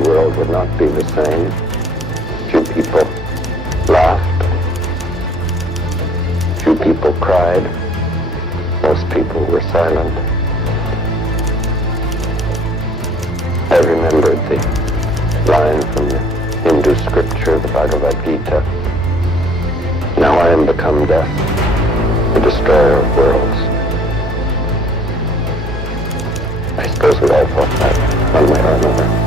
the world would not be the same. Few people laughed. Few people cried. Most people were silent. I remembered the line from the Hindu scripture, the Bhagavad Gita. Now I am become death, the destroyer of worlds. I suppose we all thought that one way or another.